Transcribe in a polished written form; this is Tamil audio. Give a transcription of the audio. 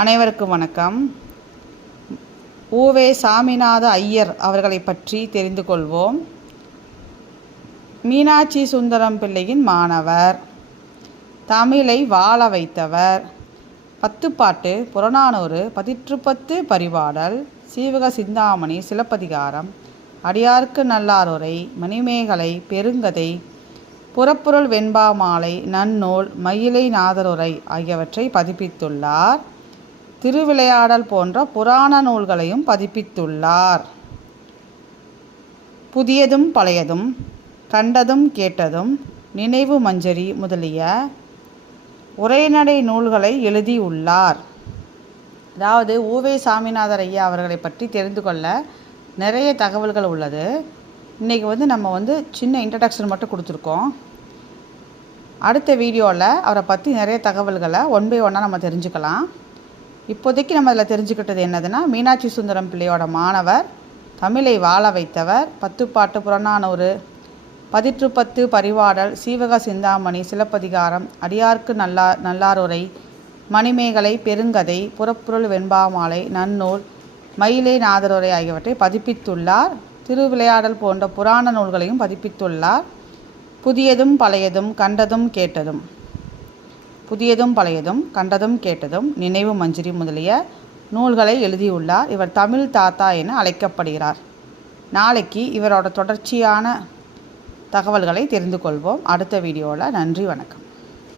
அனைவருக்கும் வணக்கம். உவே சாமிநாத ஐயர் அவர்களை பற்றி தெரிந்து கொள்வோம். மீனாட்சி சுந்தரம் பிள்ளையின் மாணவர், தமிழை வாழ வைத்தவர், பத்துப்பாட்டு, புறநானூறு, பதிற்றுப்பத்து, பரிபாடல், சீவக சிந்தாமணி, சிலப்பதிகாரம், அடியார்க்கு நல்லாருரை, மணிமேகலை, பெருங்கதை, புறப்பொருள் வெண்பா மாலை, நன்னூல், மயிலை நாதருரை ஆகியவற்றை பதிப்பித்துள்ளார். திருவிளையாடல் போன்ற புராண நூல்களையும் பதிப்பித்துள்ளார். புதியதும் பழையதும், கண்டதும் கேட்டதும், நினைவு மஞ்சரி முதலிய உரைநடை நூல்களை எழுதியுள்ளார். அதாவது உவே சாமிநாதர் ஐயா அவர்களை பற்றி தெரிந்து கொள்ள நிறைய தகவல்கள் உள்ளது. இன்றைக்கி நம்ம சின்ன இன்ட்ரடக்ஷன் மட்டும் கொடுத்துருக்கோம். அடுத்த வீடியோவில் அவரை பற்றி நிறைய தகவல்களை ஒன் பை ஒன்னாக நம்ம தெரிஞ்சுக்கலாம். இப்போதைக்கு நம்ம அதில் தெரிஞ்சுக்கிட்டது என்னதுன்னா, மீனாட்சி சுந்தரம் பிள்ளையோட மாணவர், தமிழை வாழ வைத்தவர், பத்துப்பாட்டு, புறநானூறு, பதிற்றுப்பத்து, பரிபாடல், சீவக சிந்தாமணி, சிலப்பதிகாரம், அடியார்க்கு நல்லாருரை, மணிமேகலை, பெருங்கதை, புறப்பொருள் வெண்பா மாலை, நன்னூல், மயிலை நாதருரை ஆகியவற்றை பதிப்பித்துள்ளார். திருவிளையாடல் போன்ற புராண நூல்களையும் பதிப்பித்துள்ளார். புதியதும் பழையதும், கண்டதும் கேட்டதும், நினைவு மஞ்சரி முதலிய நூல்களை எழுதியுள்ளார். இவர் தமிழ் தாத்தா என அழைக்கப்படுகிறார். நாளைக்கு இவரோட தொடர்ச்சியான தகவல்களை தெரிந்து கொள்வோம் அடுத்த வீடியோவில். நன்றி, வணக்கம்.